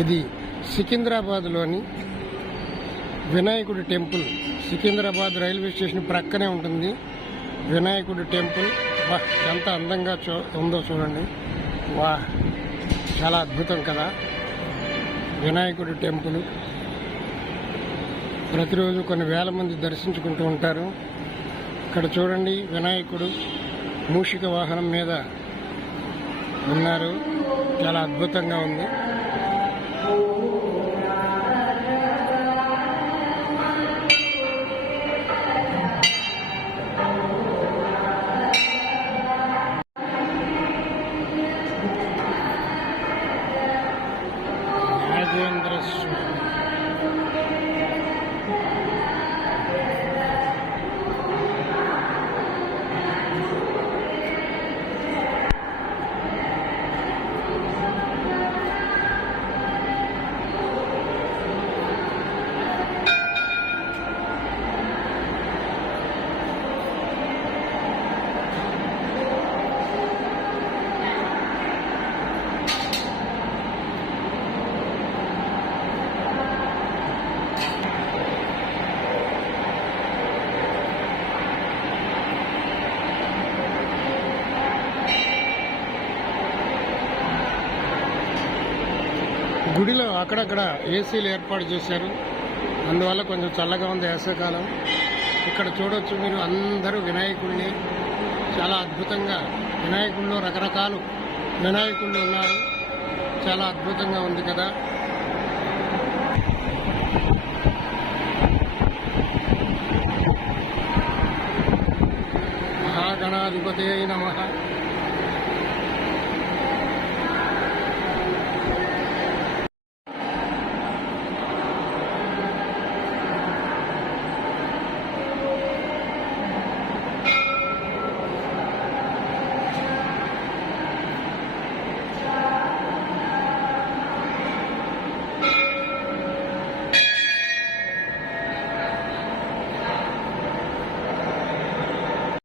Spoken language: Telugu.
ఇది సికింద్రాబాద్లోని వినాయకుడి టెంపుల్. సికింద్రాబాద్ రైల్వే స్టేషన్ ప్రక్కనే ఉంటుంది వినాయకుడి టెంపుల్. వా, ఎంత అందంగా ఉందో చూడండి. వా, చాలా అద్భుతం కదా వినాయకుడి టెంపుల్. ప్రతిరోజు కొన్ని వేల మంది దర్శించుకుంటూ ఉంటారు. ఇక్కడ చూడండి, వినాయకుడు మూషిక వాహనం మీద ఉన్నారు. చాలా అద్భుతంగా ఉంది. రాజేంద్ర స్వామి గుడిలో అక్కడక్కడ ఏసీలు ఏర్పాటు చేశారు. అందువల్ల కొంచెం చల్లగా ఉంది వేసవికాలం. ఇక్కడ చూడవచ్చు మీరు, అందరూ వినాయకుడిని చాలా అద్భుతంగా, వినాయకుడిలో రకరకాలు వినాయకుళ్ళు ఉన్నారు. చాలా అద్భుతంగా ఉంది కదా. మహాగణాధిపతి నమః.